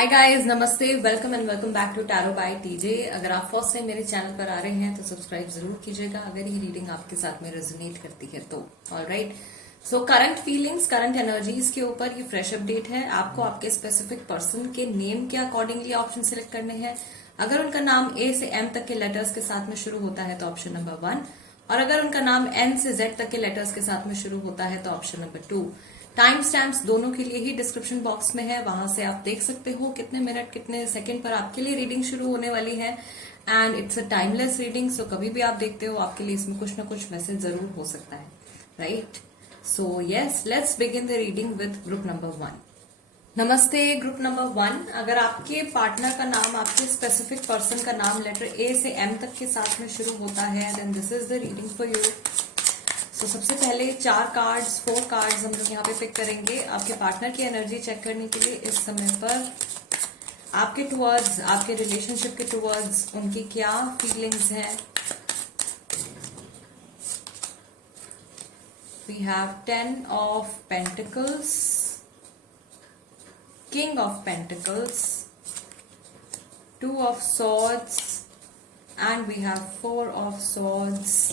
हाय guys, नमस्ते, welcome and welcome back to tarot by TJ. अगर आप फर्स्ट टाइम मेरे चैनल पर आ रहे हैं तो सब्सक्राइब जरूर कीजिएगा अगर ये रीडिंग आपके साथ में रेजोनेट करती है तो। Alright, so current feelings, current energies के ऊपर ये फ्रेश अपडेट है। आपको आपके स्पेसिफिक पर्सन के नेम के अकॉर्डिंगली ऑप्शन सिलेक्ट करने हैं। अगर उनका नाम ए से एम तक के लेटर्स के साथ में शुरू होता है तो ऑप्शन नंबर 1, और अगर उनका नाम एन से जेड तक के लेटर्स के साथ में शुरू होता है तो ऑप्शन नंबर 2। टाइम स्टैम्प्स दोनों के लिए ही डिस्क्रिप्शन बॉक्स में है, वहां से आप देख सकते हो कितने मिनट कितने सेकंड पर आपके लिए रीडिंग शुरू होने वाली है। And it's a timeless reading, so कभी भी आप देखते हो आपके लिए इसमें कुछ ना कुछ मैसेज जरूर हो सकता है, right? So yes, let's begin the reading with group number 1। नमस्ते ग्रुप नंबर 1। अगर आपके पार्टनर का नाम, आपके स्पेसिफिक पर्सन का नाम लेटर ए से एम तक के साथ में शुरू होता है then this is the reading for you. तो सबसे पहले 4 कार्ड्स हम लोग यहाँ पे पिक करेंगे आपके पार्टनर की एनर्जी चेक करने के लिए। इस समय पर आपके टुवर्ड्स, आपके रिलेशनशिप के टुवर्ड्स उनकी क्या फीलिंग्स हैं। We have 10 of pentacles, king of pentacles, 2 of swords and we have 4 of swords.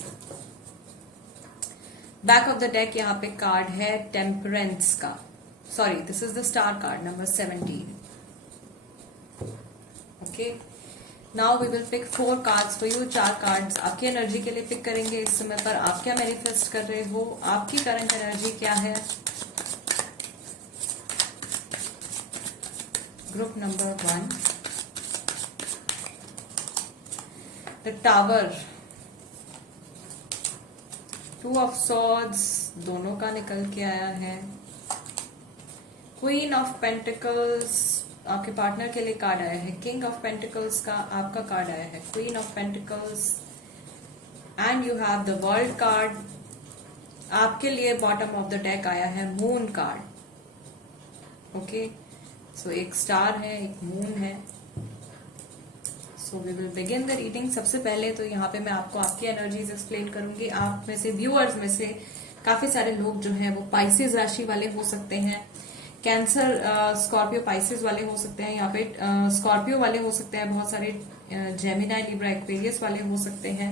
Back of the deck यहाँ पे कार्ड है टेम्परेंस का, sorry this is the star card number 17। Okay, now we will pick 4 cards for you. 4 cards आपकी energy के लिए pick करेंगे। इस समय पर आप क्या मैनिफेस्ट कर रहे हो, आपकी करंट एनर्जी क्या है। Group number 1, the tower, 2 of swords दोनों का निकल के आया है। क्वीन ऑफ पेंटिकल्स आपके पार्टनर के लिए कार्ड आया है। किंग ऑफ पेंटिकल्स का आपका कार्ड आया है, queen of pentacles and you have the world card. आपके लिए बॉटम ऑफ द डेक आया है मून कार्ड। ओके, सो एक स्टार है, एक मून है। So we will begin the reading. सबसे पहले तो यहाँ पे मैं आपको आपकी एनर्जीज एक्सप्लेन करूंगी। आप में से, व्यूअर्स में से काफी सारे लोग जो हैं वो पाइसेस राशि वाले हो सकते हैं, कैंसर, स्कॉर्पियो, पाइसेस वाले हो सकते हैं, यहाँ पे स्कॉर्पियो वाले हो सकते हैं, बहुत सारे जेमिनाई, लिब्रा, एक्वेरियस वाले हो सकते हैं,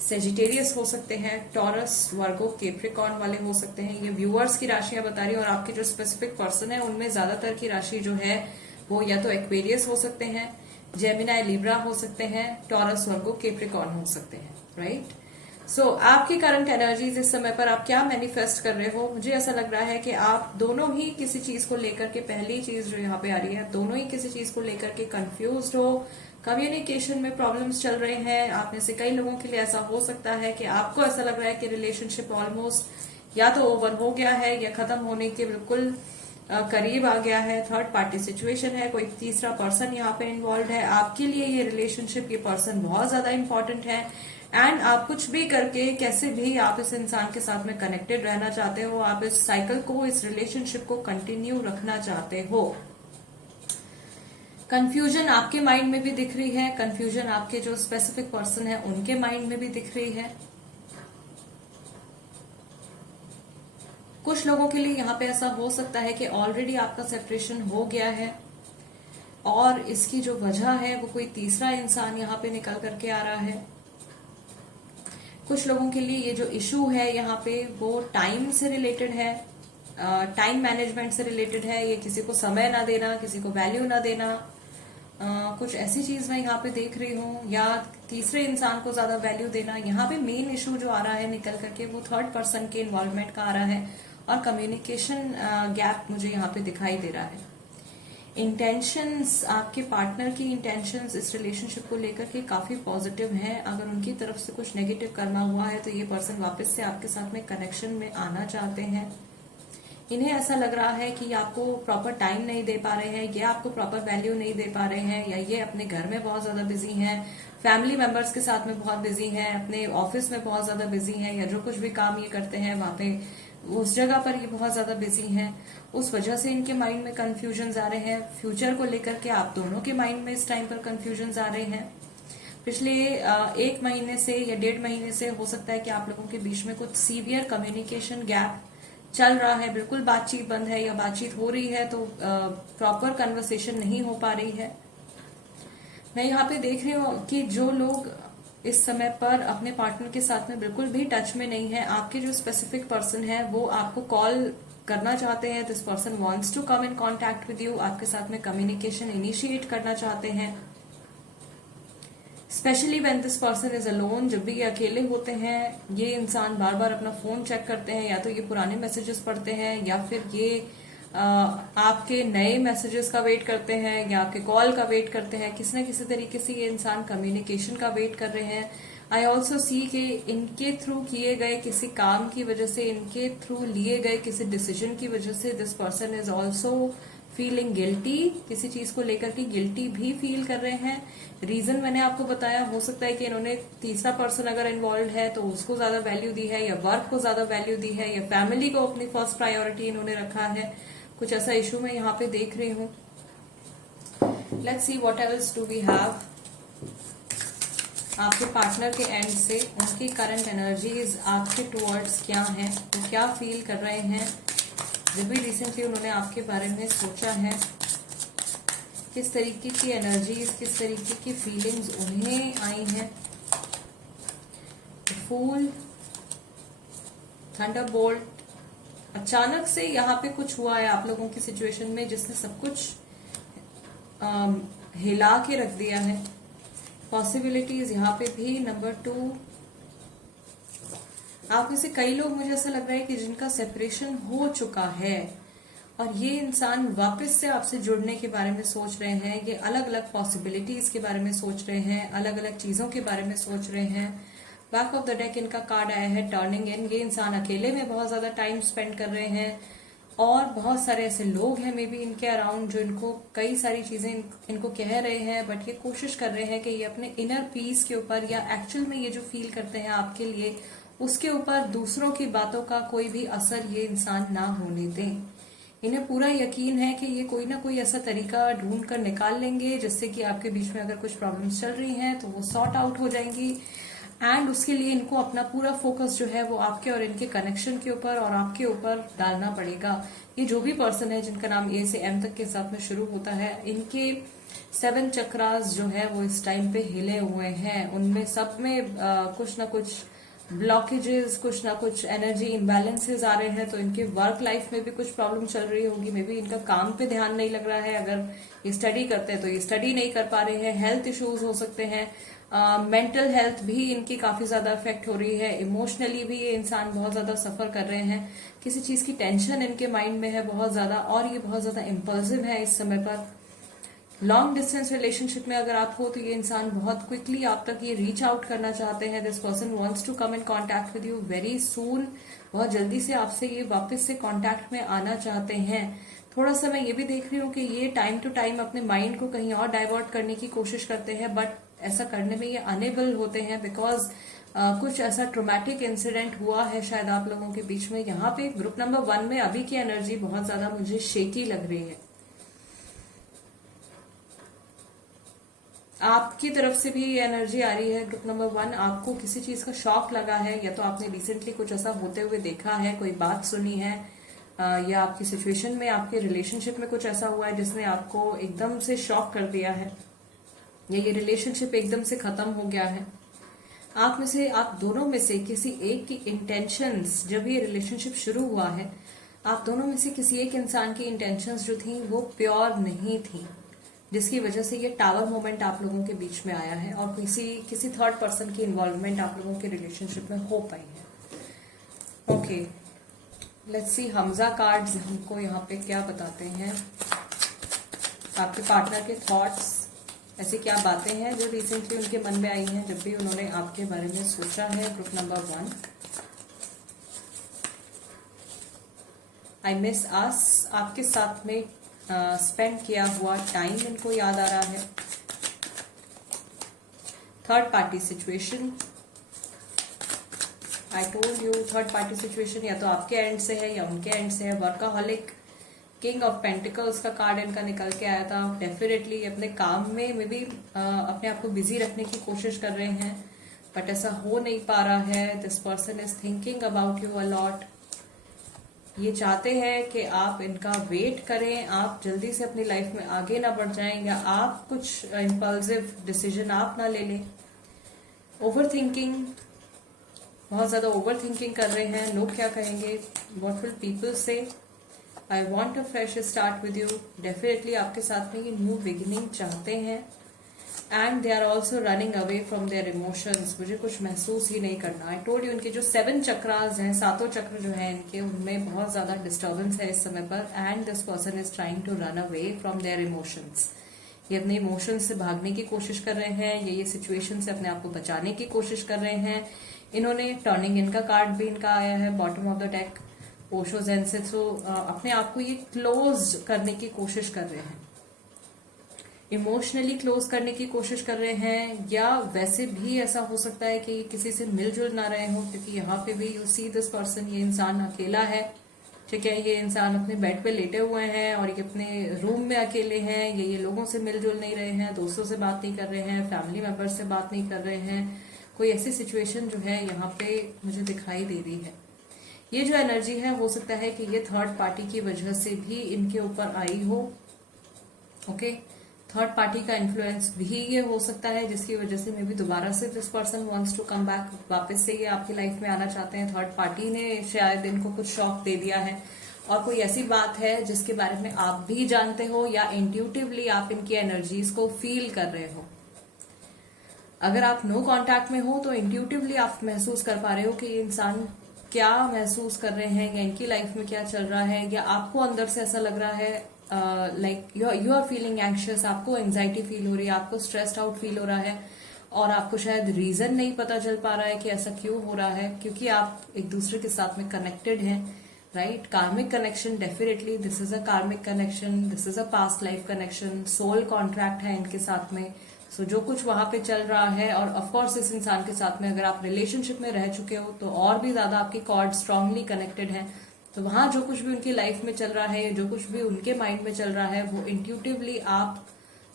सेजिटेरियस हो सकते हैं, टॉरस, वर्गो, कैप्रिकॉर्न वाले हो सकते हैं। ये व्यूअर्स की राशियां बता रही है और आपके जो स्पेसिफिक पर्सन है उनमें ज्यादातर की राशि जो है वो या तो एक्वेरियस हो सकते हैं, जेमिनाई, लिब्रा हो सकते हैं, टॉरस, वर्गो, कैप्रिकॉर्न हो सकते हैं, राइट? सो आपकी करंट एनर्जीज इस समय पर आप क्या मैनिफेस्ट कर रहे हो। मुझे ऐसा लग रहा है कि आप दोनों ही किसी चीज को लेकर के, पहली चीज जो यहाँ पे आ रही है, दोनों ही किसी चीज को लेकर के कंफ्यूज्ड हो, कम्युनिकेशन में प्रॉब्लम्स चल रहे हैं। आप में से कई लोगों के लिए ऐसा हो सकता है कि आपको ऐसा लग रहा है कि रिलेशनशिप ऑलमोस्ट या तो ओवर हो गया है या खत्म होने के बिल्कुल करीब आ गया है। थर्ड पार्टी सिचुएशन है, कोई तीसरा पर्सन यहाँ पे इन्वॉल्व है। आपके लिए ये रिलेशनशिप, ये पर्सन बहुत ज्यादा इंपॉर्टेंट है एंड आप कुछ भी करके, कैसे भी आप इस इंसान के साथ में कनेक्टेड रहना चाहते हो। आप इस साइकिल को, इस रिलेशनशिप को कंटिन्यू रखना चाहते हो। कंफ्यूजन आपके माइंड में भी दिख रही है, कंफ्यूजन आपके जो स्पेसिफिक पर्सन है उनके माइंड में भी दिख रही है। कुछ लोगों के लिए यहाँ पे ऐसा हो सकता है कि ऑलरेडी आपका सेपरेशन हो गया है और इसकी जो वजह है वो कोई तीसरा इंसान यहाँ पे निकल करके आ रहा है। कुछ लोगों के लिए ये जो इशू है यहाँ पे वो टाइम से रिलेटेड है, टाइम मैनेजमेंट से रिलेटेड है। ये किसी को समय ना देना, किसी को वैल्यू ना देना, कुछ ऐसी चीज मैं यहाँ पे देख रही हूँ, या तीसरे इंसान को ज्यादा वैल्यू देना। यहाँ पे मेन इशू जो आ रहा है निकल करके वो थर्ड पर्सन के इन्वॉल्वमेंट का आ रहा है और कम्युनिकेशन गैप मुझे यहाँ पे दिखाई दे रहा है। इंटेंशंस, आपके पार्टनर की इंटेंशंस इस रिलेशनशिप को लेकर के काफी पॉजिटिव हैं। अगर उनकी तरफ से कुछ नेगेटिव करना हुआ है तो ये पर्सन वापस से आपके साथ में कनेक्शन में आना चाहते हैं। इन्हें ऐसा लग रहा है कि आपको प्रॉपर टाइम नहीं दे पा रहे हैं, या आपको प्रॉपर वैल्यू नहीं दे पा रहे हैं, या ये अपने घर में बहुत ज्यादा बिजी हैं, फैमिली मेंबर्स के साथ में बहुत बिजी हैं, अपने ऑफिस में बहुत ज्यादा बिजी हैं, या जो कुछ भी काम ये करते हैं वहां पे, उस जगह पर ये बहुत ज्यादा बिजी हैं। उस वजह से इनके माइंड में कंफ्यूजन आ रहे हैं। फ्यूचर को लेकर के आप दोनों के माइंड में इस टाइम पर कंफ्यूजन आ रहे हैं। पिछले 1 महीने से या 1.5 महीने से हो सकता है कि आप लोगों के बीच में कुछ सीवियर कम्युनिकेशन गैप चल रहा है, बिल्कुल बातचीत बंद है, या बातचीत हो रही है तो प्रॉपर कन्वर्सेशन नहीं हो पा रही है। मैं यहाँ पे देख रही हूँ कि जो लोग इस समय पर अपने पार्टनर के साथ में बिल्कुल भी टच में नहीं है, आपके जो स्पेसिफिक पर्सन है वो आपको कॉल करना चाहते हैं। This person wants to come in contact with you, आपके साथ में कम्युनिकेशन इनिशिएट करना चाहते हैं। Specially when this person is alone, जब भी ये अकेले होते हैं ये इंसान बार बार अपना फोन चेक करते हैं, या तो ये पुराने मैसेजेस पढ़ते हैं, या फिर ये आपके नए मैसेजेस का वेट करते हैं, या आपके कॉल का वेट करते हैं। किसी न किसी तरीके से ये इंसान कम्युनिकेशन का वेट कर रहे हैं। आई ऑल्सो सी कि इनके थ्रू किए गए किसी काम की वजह से, इनके थ्रू लिए गए किसी डिसीजन की वजह से this person is also feeling guilty, किसी चीज को लेकर के गिल्टी भी फील कर रहे हैं। रीजन मैंने आपको बताया, हो सकता है कि इन्होंने तीसरा पर्सन अगर इन्वॉल्व है तो उसको ज्यादा वैल्यू दी है, या वर्क को ज्यादा वैल्यू दी है, या फैमिली को अपनी फर्स्ट प्रायोरिटी इन्होंने रखा है। कुछ ऐसा इशू मैं यहाँ पे देख रही हूँ। Let's see what else do we have. आपके पार्टनर के एंड से उनकी करंट एनर्जीज आपके टुवर्ड्स क्या है, वो क्या फील कर रहे हैं, जब भी रिसेंटली उन्होंने आपके बारे में सोचा है, किस तरीके की एनर्जीज, किस तरीके की फीलिंग्स उन्हें आई हैं। फूल, थंडरबोल्ट, अचानक से यहाँ पे कुछ हुआ है आप लोगों की सिचुएशन में जिसने सब कुछ हिला के रख दिया है। पॉसिबिलिटीज यहाँ पे भी। नंबर 2, आप में से कई लोग, मुझे ऐसा लग रहा है कि जिनका सेपरेशन हो चुका है और ये इंसान वापस से आपसे जुड़ने के बारे में सोच रहे हैं। ये अलग अलग पॉसिबिलिटीज के बारे में सोच रहे हैं, अलग अलग चीजों के बारे में सोच रहे हैं। बैक ऑफ द डेक इनका कार्ड आया है टर्निंग इन। ये इंसान अकेले में बहुत ज्यादा टाइम स्पेंड कर रहे हैं, और बहुत सारे ऐसे लोग हैं मे बी इनके अराउंड जो इनको कई सारी चीजें इनको कह रहे हैं, बट ये कोशिश कर रहे हैं कि ये अपने इनर पीस के ऊपर, या एक्चुअल में ये जो फील करते हैं आपके लिए, उसके ऊपर दूसरों की बातों का कोई भी असर ये इंसान ना होने दें। इन्हें पूरा यकीन है कि ये कोई ना कोई ऐसा तरीका ढूंढ कर निकाल लेंगे जिससे कि आपके बीच में अगर कुछ प्रॉब्लम्स चल रही हैं तो वो सॉर्ट आउट हो जाएंगी। एंड उसके लिए इनको अपना पूरा फोकस जो है वो आपके और इनके कनेक्शन के ऊपर और आपके ऊपर डालना पड़ेगा। ये जो भी पर्सन है जिनका नाम ए से एम तक के साथ में शुरू होता है, इनके 7 चक्रास जो है वो इस टाइम पे हिले हुए हैं। उनमें सब में कुछ ना कुछ ब्लॉकेजेस, कुछ ना कुछ एनर्जी इम्बैलेंसेस आ रहे हैं। तो इनके वर्क लाइफ में भी कुछ प्रॉब्लम चल रही होगी। मे बी इनका काम पे ध्यान नहीं लग रहा है। अगर ये स्टडी करते हैं तो ये स्टडी नहीं कर पा रहे हैं। हेल्थ इश्यूज हो सकते हैं। मेंटल हेल्थ भी इनकी काफी ज्यादा अफेक्ट हो रही है। इमोशनली भी ये इंसान बहुत ज्यादा सफर कर रहे हैं। किसी चीज की टेंशन इनके माइंड में है बहुत ज्यादा, और ये बहुत ज्यादा इम्पल्सिव है इस समय पर। लॉन्ग डिस्टेंस रिलेशनशिप में अगर आप हो तो ये इंसान बहुत क्विकली आप तक ये रीच आउट करना चाहते हैं। This person wants to come in contact with you very soon. बहुत जल्दी से आपसे ये वापस से कांटेक्ट में आना चाहते हैं। थोड़ा सा मैं ये भी देख रही हूँ कि ये टाइम टू टाइम अपने माइंड को कहीं और डाइवर्ट करने की कोशिश करते हैं, बट ऐसा करने में ये अनेबल होते हैं बिकॉज कुछ ऐसा ट्रोमैटिक इंसिडेंट हुआ है शायद आप लोगों के बीच में। यहाँ पे ग्रुप नंबर 1 में अभी की एनर्जी बहुत ज्यादा मुझे शेकी लग रही है। आपकी तरफ से भी ये एनर्जी आ रही है। ग्रुप नंबर 1, आपको किसी चीज का शॉक लगा है, या तो आपने रिसेंटली कुछ ऐसा होते हुए देखा है, कोई बात सुनी है, या आपकी सिचुएशन में, आपके रिलेशनशिप में कुछ ऐसा हुआ है जिसने आपको एकदम से शॉक कर दिया है, या ये रिलेशनशिप एकदम से खत्म हो गया है। आप में से, आप दोनों में से किसी एक की इंटेंशंस, जब ये रिलेशनशिप शुरू हुआ है, आप दोनों में से किसी एक इंसान की इंटेंशंस जो थी वो प्योर नहीं थी, जिसकी वजह से ये टावर मोमेंट आप लोगों के बीच में आया है, और किसी थर्ड पर्सन की इन्वॉल्वमेंट आप लोगों के रिलेशनशिप में हो पाई है। Okay, let's see Hamza cards हमको यहाँ पे क्या बताते हैं। आपके पार्टनर के थॉट्स, ऐसी क्या बातें हैं जो रिसेंटली उनके मन में आई हैं जब भी उन्होंने आपके बारे में सोचा है। ग्रुप नंबर 1, आई मिस अस, आपके साथ में स्पेंड किया हुआ टाइम इनको याद आ रहा है। Third party situation, I told you, third party situation या तो आपके एंड से है या उनके एंड से है। वर्काहॉलिक, किंग ऑफ पेंटिकल्स का कार्ड इनका निकल के आया था। डेफिनेटली अपने काम में भी अपने आप को बिजी रखने की कोशिश कर रहे हैं, बट ऐसा हो नहीं पा रहा है। This person is thinking about you a lot. ये चाहते हैं कि आप इनका वेट करें, आप जल्दी से अपनी लाइफ में आगे ना बढ़ जाएं, या आप कुछ इम्पल्सिव डिसीजन आप ना ले लें। ओवर थिंकिंग, बहुत ज्यादा ओवर थिंकिंग कर रहे हैं। लोग क्या कहेंगे, what will people say. I want a fresh start with you, definitely आपके साथ में ये न्यू बिगिनिंग चाहते हैं। And they are also running away from their emotions, मुझे कुछ महसूस ही नहीं करना। आई टोल्ड यू, इनके जो 7 चक्रास हैं, 7 चक्र जो है इनके, उनमें बहुत ज्यादा डिस्टर्बेंस है इस समय पर। And this person is trying to run away from their emotions. ये अपने इमोशंस से भागने की कोशिश कर रहे हैं, ये सिचुएशन से अपने आप को बचाने की कोशिश कर रहे हैं। इन्होंने टर्निंग इन का कार्ड भी इनका आया है bottom of the deck, Osho zen से। तो अपने आप को ये क्लोज करने की कोशिश कर रहे हैं, इमोशनली क्लोज करने की कोशिश कर रहे हैं, या वैसे भी ऐसा हो सकता है कि किसी से मिलजुल ना रहे हो, क्योंकि यहाँ पे भी यू सी दिस पर्सन, ये इंसान अकेला है, ठीक है। ये इंसान अपने बेड पे लेटे हुए हैं और ये अपने रूम में अकेले हैं। ये लोगों से मिलजुल नहीं रहे हैं, दोस्तों से बात नहीं कर रहे हैं, फैमिली मेंबर से बात नहीं कर रहे हैं। कोई ऐसी सिचुएशन जो है यहाँ पे मुझे दिखाई दे रही है। ये जो एनर्जी है, हो सकता है कि ये थर्ड पार्टी की वजह से भी इनके ऊपर आई हो। ओके, थर्ड पार्टी का इन्फ्लुएंस भी ये हो सकता है, जिसकी वजह से मे बी दोबारा से this person wants to come back, वापस से ये आपकी लाइफ में आना चाहते हैं। थर्ड पार्टी ने शायद इनको कुछ शॉक दे दिया है, और कोई ऐसी बात है जिसके बारे में आप भी जानते हो, या इंट्यूटिवली आप इनकी एनर्जीज को फील कर रहे हो। अगर आप नो कांटेक्ट में हो तो इंट्यूटिवली आप महसूस कर पा रहे हो कि ये इंसान क्या महसूस कर रहे हैं, या इनकी लाइफ में क्या चल रहा है, या आपको अंदर से ऐसा लग रहा है like you are feeling anxious, आपको एंजाइटी फील हो रही है, आपको स्ट्रेस्ड आउट फील हो रहा है, और आपको शायद रीजन नहीं पता चल पा रहा है कि ऐसा क्यों हो रहा है, क्योंकि आप एक दूसरे के साथ में कनेक्टेड हैं, right. Karmic connection, definitely this is a karmic connection, this is a past life connection, soul contract है इनके साथ में। सो जो कुछ वहां पे चल रहा है, और ऑफकोर्स इस इंसान के साथ में अगर आप रिलेशनशिप में रह चुके हो तो और भी ज्यादा आपकी कॉर्ड स्ट्रांगली कनेक्टेड है। तो वहां जो कुछ भी उनकी लाइफ में चल रहा है, जो कुछ भी उनके माइंड में चल रहा है, वो इंट्यूटिवली आप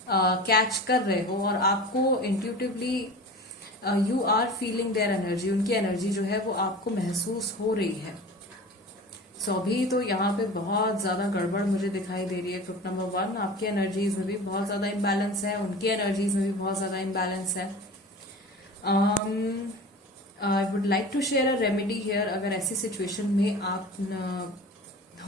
कैच कर रहे हो, और आपको intuitively you are feeling their energy, उनकी एनर्जी जो है वो आपको महसूस हो रही है। सो अभी तो यहाँ पे बहुत ज्यादा गड़बड़ मुझे दिखाई दे रही है। ग्रुप नंबर 1, आपकी एनर्जीज में भी बहुत ज्यादा इम्बैलेंस है, उनकी एनर्जीज में भी बहुत ज्यादा इम्बैलेंस है। I would like to share a remedy here, अगर ऐसी सिचुएशन में आप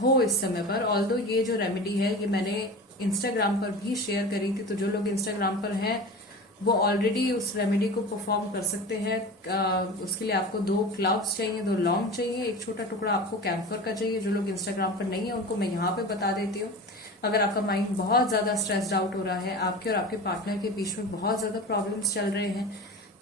हो इस समय पर। ऑल्दो ये जो रेमेडी है ये मैंने इंस्टाग्राम पर भी शेयर करी थी, तो जो लोग इंस्टाग्राम पर हैं वो ऑलरेडी उस रेमेडी को परफॉर्म कर सकते हैं। उसके लिए आपको 2 क्लव्स चाहिए, 2 लौंग चाहिए, एक छोटा टुकड़ा आपको कैम्फर का चाहिए। जो लोग इंस्टाग्राम पर नहीं है उनको मैं यहाँ पे बता देती हूँ। अगर आपका माइंड बहुत ज्यादा स्ट्रेस्ड आउट हो रहा है, आपके और आपके पार्टनर के बीच में बहुत ज्यादा प्रॉब्लम्स चल रहे हैं,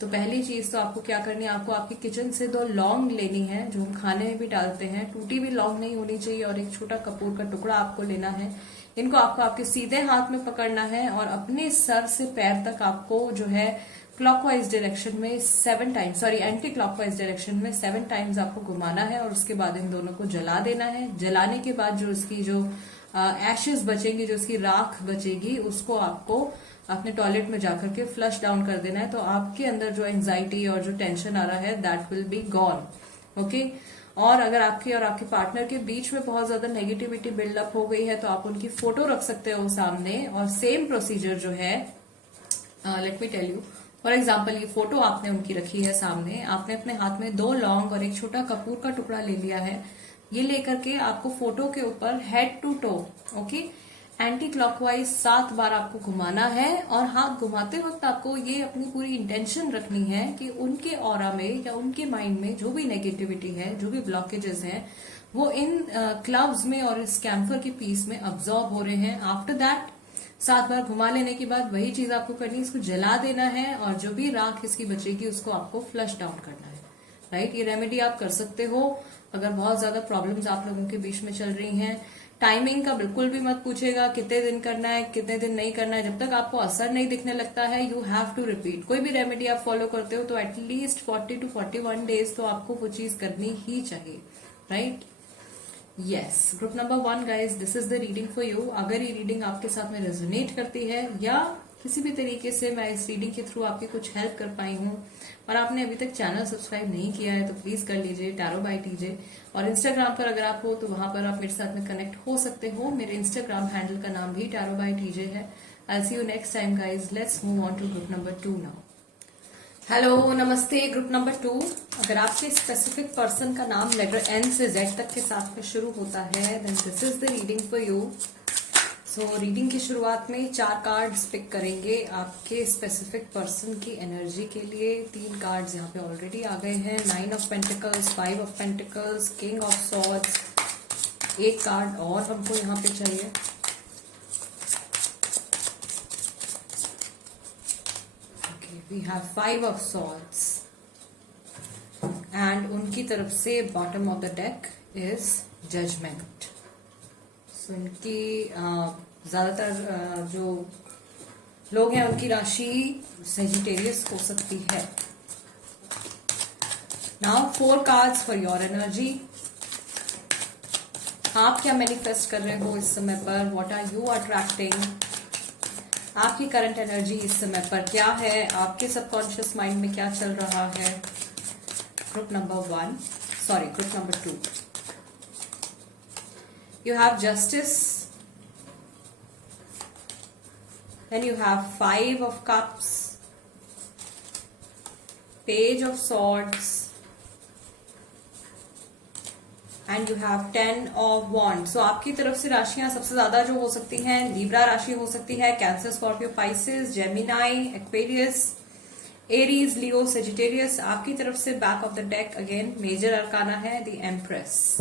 तो पहली चीज तो आपको क्या करनी है, आपको आपकी किचन से 2 लौंग लेनी है, जो हम खाने में भी डालते हैं। टूटी भी लौंग नहीं होनी चाहिए, और एक छोटा कपूर का टुकड़ा आपको लेना है। इनको आपको आपके सीधे हाथ में पकड़ना है, और अपने सर से पैर तक आपको जो है क्लॉकवाइज डायरेक्शन में 7 times, sorry anti clockwise direction में 7 टाइम्स आपको घुमाना है, और उसके बाद इन दोनों को जला देना है। जलाने के बाद जो इसकी जो एशेस बचेंगी, जो इसकी राख बचेगी, उसको आपको अपने टॉयलेट में जाकर के फ्लश डाउन कर देना है। तो आपके अंदर जो एंजाइटी और जो टेंशन आ रहा है, that will be gone. Okay. और अगर आपके और आपके पार्टनर के बीच में बहुत ज्यादा नेगेटिविटी बिल्डअप हो गई है, तो आप उनकी फोटो रख सकते हो सामने, और सेम प्रोसीजर जो है, let me tell you, for example ये फोटो आपने उनकी रखी है सामने, आपने अपने हाथ में 2 लौंग और एक छोटा कपूर का टुकड़ा ले लिया है। ये लेकर के आपको फोटो के ऊपर head to toe, okay, anti clockwise 7 बार आपको घुमाना है। और हाथ घुमाते वक्त आपको ये अपनी पूरी इंटेंशन रखनी है कि उनके ऑरा में या उनके माइंड में जो भी नेगेटिविटी है, जो भी ब्लॉकेजेस हैं, वो इन क्लव्स में और इस कैम्फर के पीस में अब्सॉर्ब हो रहे हैं। आफ्टर दैट 7 बार घुमा लेने के बाद वही चीज आपको करनी है, इसको जला देना है, और जो भी राख इसकी बचेगी उसको आपको फ्लश डाउन करना है, राइट। ये रेमेडी आप कर सकते हो अगर बहुत ज्यादा प्रॉब्लम्स आप लोगों के बीच में चल रही हैं। टाइमिंग का बिल्कुल भी मत पूछेगा कितने दिन करना है, कितने दिन नहीं करना है। जब तक आपको असर नहीं दिखने लगता है, यू हैव टू रिपीट। कोई भी रेमेडी आप फॉलो करते हो तो एटलीस्ट 40 to 41 डेज तो आपको वो चीज करनी ही चाहिए, right. Yes, group number 1 guys, this is the reading for you. अगर ये रीडिंग आपके साथ में रेजोनेट करती है, या किसी भी तरीके से मैं इस रीडिंग के थ्रू आपकी कुछ हेल्प कर पाई हूँ और आपने अभी तक चैनल सब्सक्राइब नहीं किया है तो प्लीज कर लीजिए, टैरो बाय टीजे। और इंस्टाग्राम पर अगर आप हो तो वहां पर आप मेरे साथ में कनेक्ट हो सकते हो। मेरे इंस्टाग्राम हैंडल का नाम भी टैरो बाय टीजे है। I see you next time guys. Let's move on to group number 2 now. Hello, नमस्ते ग्रुप नंबर 2। अगर आपके स्पेसिफिक पर्सन का नाम लेटर एन से जेड तक के साथ में शुरू होता है then this is the reading for you. So reading की शुरुआत में 4 कार्ड्स पिक करेंगे आपके स्पेसिफिक पर्सन की एनर्जी के लिए। 3 कार्ड्स यहाँ पे ऑलरेडी आ गए हैं, 9 of pentacles, 5 of pentacles, king of swords. एक कार्ड और हमको यहाँ पे चाहिए। We have 5 of swords and उनकी तरफ से bottom of the deck is judgment। So इनकी ज्यादातर जो लोग हैं उनकी राशि सेजिटेरियस हो सकती है। Now 4 cards for your energy। आप क्या मैनिफेस्ट कर रहे हो इस समय पर? What are you attracting? आपकी करंट एनर्जी इस समय पर क्या है? आपके सबकॉन्शियस माइंड में क्या चल रहा है? Group number 2। You have justice, then you have 5 of cups, page of swords and you have 10 of wand. So आपकी तरफ से राशियां सबसे ज्यादा जो हो सकती हैं, लीब्रा राशि हो सकती है, Cancer, Scorpio, Pisces, Gemini, Aquarius, Aries, Leo, Sagittarius. आपकी तरफ से back of the deck again major arcana है the Empress.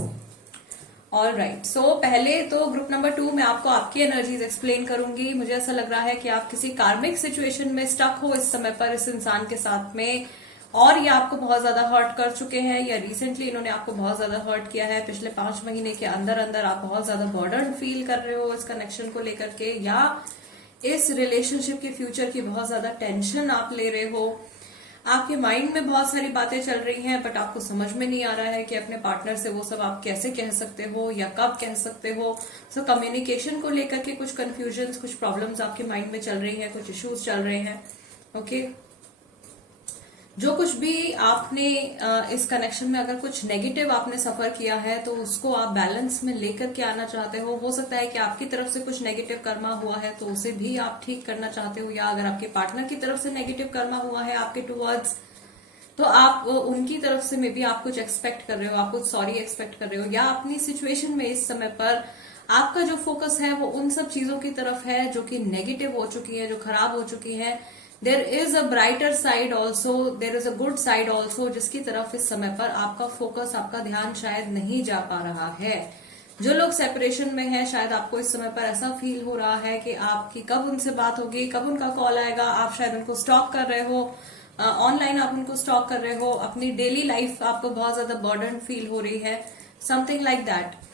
All right, so पहले तो ग्रुप नंबर 2 में आपको आपकी एनर्जीज एक्सप्लेन करूंगी। मुझे ऐसा लग रहा है कि आप किसी कार्मिक सिचुएशन में स्टक हो इस समय पर इस इंसान के साथ में, और ये आपको बहुत ज्यादा हर्ट कर चुके हैं या रिसेंटली इन्होंने आपको बहुत ज्यादा हर्ट किया है। पिछले 5 महीने के अंदर अंदर आप बहुत ज्यादा बर्डन फील कर रहे हो इस कनेक्शन को लेकर के, या इस रिलेशनशिप के फ्यूचर की बहुत ज्यादा टेंशन आप ले रहे हो। आपके माइंड में बहुत सारी बातें चल रही हैं बट आपको समझ में नहीं आ रहा है कि अपने पार्टनर से वो सब आप कैसे कह सकते हो या कब कह सकते हो। सो कम्युनिकेशन को लेकर के कुछ कंफ्यूजन, कुछ प्रॉब्लम्स आपके माइंड में चल रही हैं, कुछ इश्यूज चल रहे हैं। ओके, जो कुछ भी आपने इस कनेक्शन में अगर कुछ नेगेटिव आपने सफर किया है तो उसको आप बैलेंस में लेकर के आना चाहते हो सकता है कि आपकी तरफ से कुछ नेगेटिव कर्मा हुआ है तो उसे भी आप ठीक करना चाहते हो, या अगर आपके पार्टनर की तरफ से नेगेटिव कर्मा हुआ है आपके टुवर्ड्स तो आप उनकी तरफ से मे बी आप कुछ एक्सपेक्ट कर रहे हो, आप कुछ सॉरी एक्सपेक्ट कर रहे हो, या अपनी सिचुएशन में इस समय पर आपका जो फोकस है वो उन सब चीजों की तरफ है जो कि नेगेटिव हो चुकी है, जो खराब हो चुकी है। There is a brighter side also, there is a good side also, जिसकी तरफ इस समय पर आपका फोकस, आपका ध्यान शायद नहीं जा पा रहा है। जो लोग सेपरेशन में हैं शायद आपको इस समय पर ऐसा फील हो रहा है कि आपकी कब उनसे बात होगी, कब उनका कॉल आएगा। आप शायद उनको स्टॉक कर रहे हो, ऑनलाइन आप उनको स्टॉक कर रहे हो, अपनी डेली लाइफ आपको बहुत ज्यादा बर्डन फील हो रही है, समथिंग लाइक दैट।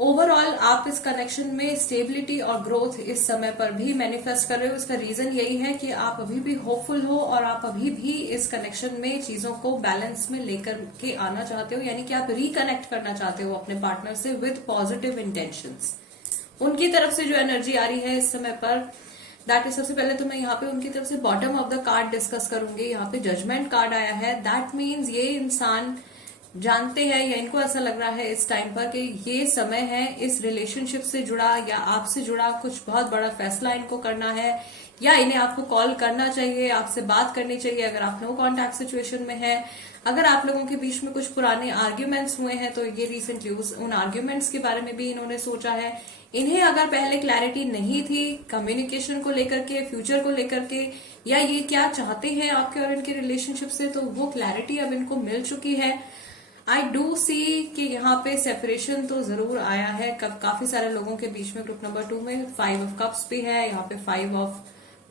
ओवरऑल आप इस कनेक्शन में स्टेबिलिटी और ग्रोथ इस समय पर भी मैनिफेस्ट कर रहे हो। इसका रीजन यही है कि आप अभी भी होपफुल हो और आप अभी भी इस कनेक्शन में चीजों को बैलेंस में लेकर के आना चाहते हो, यानी कि आप रिकनेक्ट करना चाहते हो अपने पार्टनर से विद पॉजिटिव इंटेंशंस। उनकी तरफ से जो एनर्जी आ रही है इस समय पर दैट इज, सबसे पहले तो मैं यहाँ पे उनकी तरफ से bottom of the card discuss करूंगी। यहाँ पे जजमेंट कार्ड आया है, दैट मीन्स ये इंसान जानते हैं या इनको ऐसा लग रहा है इस टाइम पर कि ये समय है इस रिलेशनशिप से जुड़ा या आपसे जुड़ा कुछ बहुत बड़ा फैसला इनको करना है, या इन्हें आपको कॉल करना चाहिए, आपसे बात करनी चाहिए अगर आप नो कॉन्टैक्ट सिचुएशन में है। अगर आप लोगों के बीच में कुछ पुराने आर्ग्यूमेंट्स हुए हैं तो ये रिसेंटली उन आर्ग्यूमेंट्स के बारे में भी इन्होंने सोचा है। इन्हें अगर पहले क्लैरिटी नहीं थी कम्युनिकेशन को लेकर के, फ्यूचर को लेकर के, या ये क्या चाहते हैं आपके और इनके रिलेशनशिप से, तो वो क्लैरिटी अब इनको मिल चुकी है। आई डू सी कि यहाँ पे सेपरेशन तो जरूर आया है काफी सारे लोगों के बीच में। ग्रुप नंबर 2 में 5 ऑफ कप्स भी है, यहाँ पे 5 ऑफ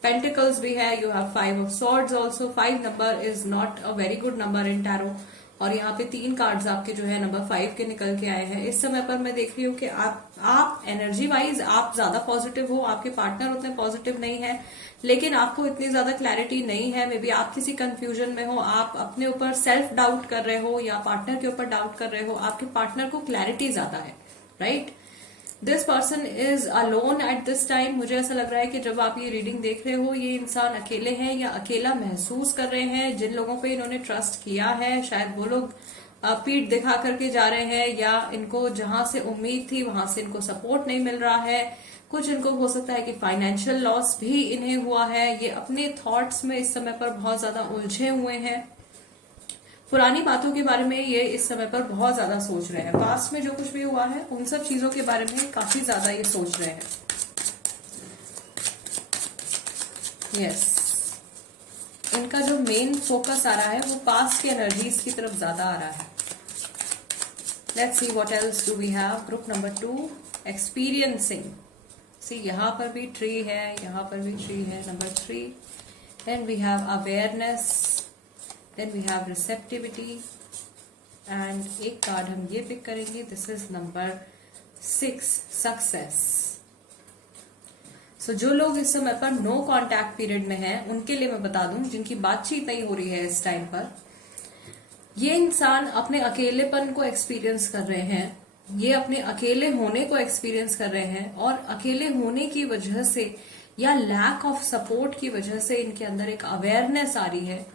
पेंटिकल्स भी है, you have 5 of swords also. 5 number is not a very good number in tarot, और यहाँ पे 3 कार्ड्स आपके जो है नंबर 5 के निकल के आए हैं। इस समय पर मैं देख रही हूँ कि आप एनर्जी वाइज आप ज्यादा पॉजिटिव हो, आपके पार्टनर उतने पॉजिटिव नहीं है, लेकिन आपको इतनी ज्यादा क्लैरिटी नहीं है। मे बी आप किसी कंफ्यूजन में हो, आप अपने ऊपर सेल्फ डाउट कर रहे हो या पार्टनर के ऊपर डाउट कर रहे हो। आपके पार्टनर को क्लैरिटी ज्यादा है, right? This person is alone at this time. मुझे ऐसा लग रहा है कि जब आप ये रीडिंग देख रहे हो ये इंसान अकेले हैं या अकेला महसूस कर रहे हैं। जिन लोगों पे इन्होंने ट्रस्ट किया है शायद वो लोग पीठ दिखा करके जा रहे हैं, या इनको जहां से उम्मीद थी वहां से इनको सपोर्ट नहीं मिल रहा है। कुछ इनको हो सकता है कि फाइनेंशियल लॉस भी इन्हें हुआ है। ये अपने थॉट्स में इस समय पर बहुत ज्यादा उलझे हुए हैं। पुरानी बातों के बारे में ये इस समय पर बहुत ज्यादा सोच रहे हैं। पास्ट में जो कुछ भी हुआ है उन सब चीजों के बारे में काफी ज्यादा ये सोच रहे हैं। यस, इनका जो मेन फोकस आ रहा है वो पास्ट की एनर्जीज की तरफ ज्यादा आ रहा है। Let's see what else do we have. Group number 2, experiencing. See यहाँ पर भी ट्री है, यहाँ पर भी ट्री है। Number 3, then we have awareness, then we have receptivity, and एक कार्ड हम ये पिक करेंगे। This is number 6, success. So जो लोग इस समय पर नो कांटेक्ट पीरियड में हैं उनके लिए मैं बता दूं, जिनकी बातचीत नहीं हो रही है इस टाइम पर, ये इंसान अपने अकेलेपन को एक्सपीरियंस कर रहे हैं। ये अपने अकेले होने को एक्सपीरियंस कर रहे हैं, और अकेले होने की वजह से या लैक ऑफ सपोर्ट की वजह से इनके अंदर एक अवेयरनेस आ रही है।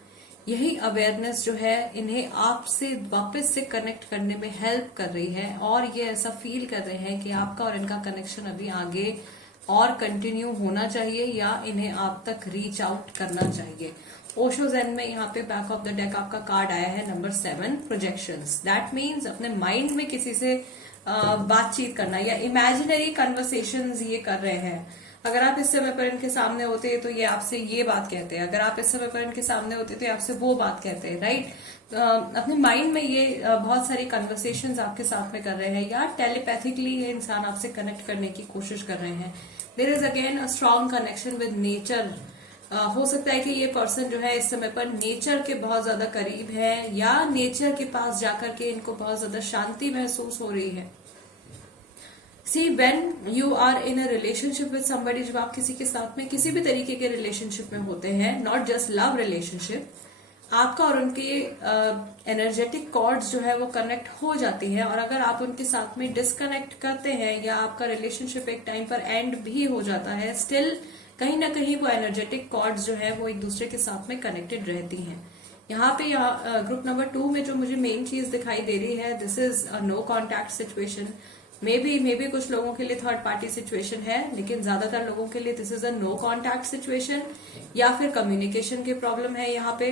यही अवेयरनेस जो है इन्हें आपसे वापस से कनेक्ट करने में हेल्प कर रही है, और ये ऐसा फील कर रहे हैं कि आपका और इनका कनेक्शन अभी आगे और कंटिन्यू होना चाहिए, या इन्हें आप तक रीच आउट करना चाहिए। ओशो ज़ेन में यहाँ पे बैक ऑफ द डेक आपका कार्ड आया है नंबर 7, प्रोजेक्शंस। दैट मीन्स अपने माइंड में किसी से बातचीत करना या इमेजिनरी कन्वर्सेशंस ये कर रहे हैं। अगर आप इस समय पर इनके सामने होते हैं तो ये आपसे ये बात कहते हैं, अगर आप इस समय पर इनके सामने होते तो ये आपसे वो बात कहते हैं, राइट। अपने माइंड में ये बहुत सारी कन्वर्सेशंस आपके साथ में कर रहे हैं, या टेलीपैथिकली ये इंसान आपसे कनेक्ट करने की कोशिश कर रहे हैं। There is again a strong connection with nature. हो सकता है कि ये पर्सन जो है इस समय पर नेचर के बहुत ज्यादा करीब है, या नेचर के पास जाकर के इनको बहुत ज्यादा शांति महसूस हो रही है। See when you are in a relationship with somebody, जब आप किसी के साथ में किसी भी तरीके के रिलेशनशिप में होते हैं, नॉट जस्ट लव रिलेशनशिप, आपका और उनके एनर्जेटिक कॉर्ड्स जो है वो कनेक्ट हो जाती है। और अगर आप उनके साथ में डिस्कनेक्ट करते हैं या आपका रिलेशनशिप एक टाइम पर एंड भी हो जाता है, स्टिल कहीं ना कहीं वो एनर्जेटिक कॉर्ड्स जो है वो एक दूसरे के साथ में कनेक्टेड रहती हैं। यहाँ पे ग्रुप नंबर 2 में जो मुझे मेन चीज दिखाई दे रही है, this is a no contact situation. Maybe कुछ लोगों के लिए थर्ड पार्टी सिचुएशन है, लेकिन ज्यादातर लोगों के लिए this is a no contact situation, या फिर कम्युनिकेशन की प्रॉब्लम है यहाँ पे।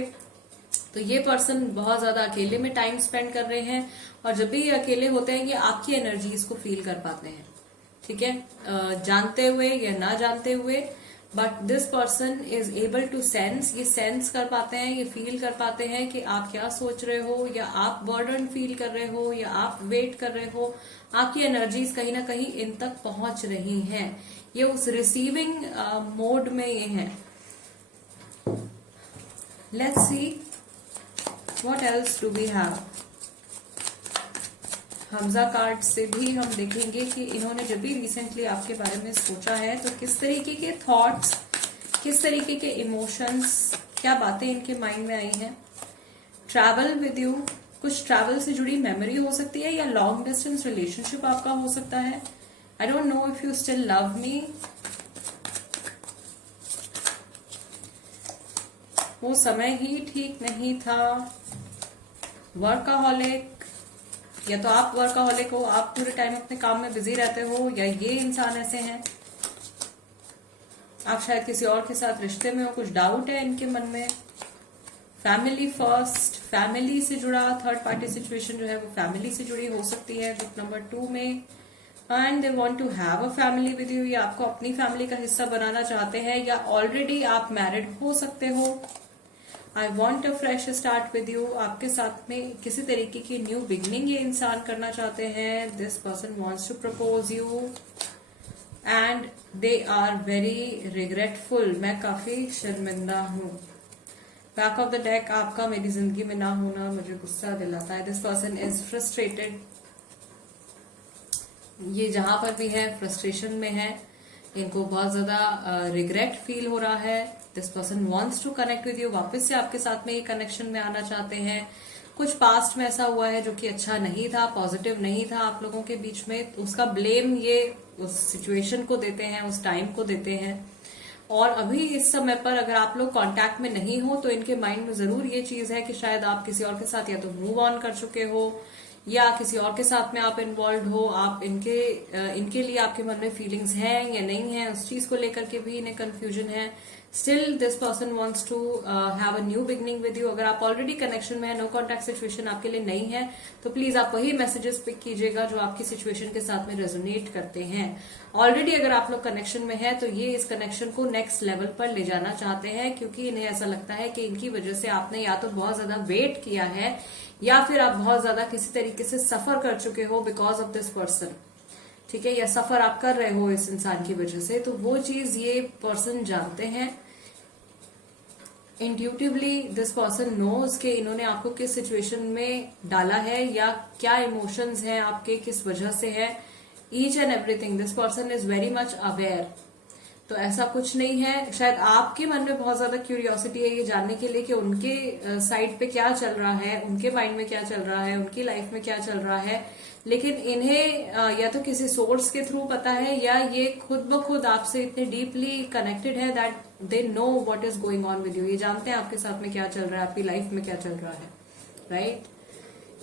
तो ये पर्सन बहुत ज्यादा अकेले में टाइम स्पेंड कर रहे हैं, और जब भी ये अकेले होते हैं ये आपकी एनर्जीज को फील कर पाते हैं, ठीक है, जानते हुए या ना जानते हुए। But this person is able to sense, ये सेंस कर पाते हैं, ये फील कर पाते हैं कि आप क्या सोच रहे हो, या आप बर्डन फील कर रहे हो, या आप वेट कर रहे हो। आपकी एनर्जीज कहीं ना कहीं इन तक पहुंच रही हैं। ये उस रिसीविंग मोड में ये हैं। Let's see what else do we have. हमजा कार्ड से भी हम देखेंगे कि इन्होंने जब भी रिसेंटली आपके बारे में सोचा है तो किस तरीके के थॉट्स, किस तरीके के इमोशंस, क्या बातें इनके माइंड में आई हैं। ट्रैवल विद यू, कुछ ट्रैवल से जुड़ी मेमोरी हो सकती है, या लॉन्ग डिस्टेंस रिलेशनशिप आपका हो सकता है। I don't know if you still love me. वो समय ही ठीक नहीं था। वर्कaholic, या तो आप वर्कaholic हो, आप पूरे टाइम अपने काम में बिजी रहते हो, या ये इंसान ऐसे हैं। आप शायद किसी और के साथ रिश्ते में हो, कुछ डाउट है इनके मन में। फैमिली फर्स्ट, फैमिली से जुड़ा थर्ड पार्टी सिचुएशन जो है वो फैमिली से जुड़ी हो सकती है ग्रुप नंबर 2 में। And they want to have a family with you, या आपको अपनी फैमिली का हिस्सा बनाना चाहते हैं, या ऑलरेडी आप मैरिड हो सकते हो। आई want a fresh start with you, आपके साथ में किसी तरीके की न्यू बिगनिंग ये इंसान करना चाहते हैं। This person wants to propose you and they are very regretful, मैं काफी शर्मिंदा हूँ। बैक ऑफ द डेक आपका मेरी जिंदगी में ना होना मुझे गुस्सा दिलाता है। दिस पर्सन इज फ्रस्ट्रेटेड, ये जहां पर भी है फ्रस्ट्रेशन में है, इनको बहुत ज्यादा रिग्रेट फील हो रहा है। This person wants to connect with you, वापस से आपके साथ में ये कनेक्शन में आना चाहते हैं। कुछ पास्ट में ऐसा हुआ है जो कि अच्छा नहीं था, पॉजिटिव नहीं था आप लोगों के बीच में, तो उसका ब्लेम ये उस सिचुएशन को देते हैं, उस टाइम को देते हैं। और अभी इस समय पर अगर आप लोग कांटेक्ट में नहीं हो तो इनके माइंड में जरूर ये चीज है कि शायद आप किसी और के साथ या तो मूव ऑन कर चुके हो या किसी और के साथ में आप इन्वॉल्व हो। आप इनके लिए आपके मन में फीलिंग्स हैं या नहीं है, उस चीज को लेकर के भी इन्हें कंफ्यूजन है। Still this person wants to have a new beginning with you. अगर आप ऑलरेडी कनेक्शन में है, नो कॉन्टैक्ट सिचुएशन आपके लिए नहीं है, तो प्लीज आप वही मैसेजेस पिक कीजिएगा जो आपकी सिचुएशन के साथ में रेजोनेट करते हैं। ऑलरेडी अगर आप लोग कनेक्शन में है तो ये इस कनेक्शन को नेक्स्ट लेवल पर ले जाना चाहते हैं, क्योंकि इन्हें ऐसा लगता है कि इनकी वजह से आपने या तो बहुत ज्यादा वेट किया है या फिर आप बहुत ज्यादा किसी तरीके से सफर कर चुके हो बिकॉज ऑफ दिस पर्सन, ठीक है, या सफर आप कर रहे हो इस इंसान की वजह से। तो वो चीज ये पर्सन जानते हैं। इंट्यूटिवली दिस पर्सन नोज के इन्होंने आपको किस सिचुएशन में डाला है या क्या इमोशंस हैं आपके, किस वजह से है। Each and everything this person is very much aware. तो ऐसा कुछ नहीं है, शायद आपके मन में बहुत ज्यादा क्यूरियोसिटी है ये जानने के लिए कि उनके साइड पे क्या चल रहा है, उनके माइंड में क्या चल रहा है, उनकी लाइफ में क्या चल रहा है। लेकिन इन्हें या तो किसी सोर्स के थ्रू पता है या ये खुद ब खुद आपसे इतने डीपली कनेक्टेड है that they know what is going on with you. ये जानते हैं आपके साथ में क्या चल रहा है, आपकी लाइफ में क्या चल रहा है, right.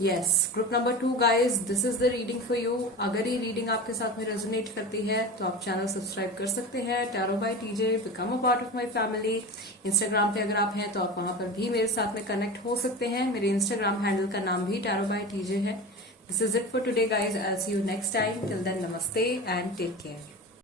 Yes, group number 2 guys, this is the reading for you. अगर ये रीडिंग आपके साथ में रेजोनेट करती है तो आप चैनल सब्सक्राइब कर सकते हैं, tarot by TJ, become a part of my family. Instagram पे अगर आप हैं तो आप वहां पर भी मेरे साथ में कनेक्ट हो सकते हैं। मेरे इंस्टाग्राम हैंडल का नाम भी टैरो बाय टीजे है। This is it for today guys, I see you next time. Till then नमस्ते एंड टेक केयर।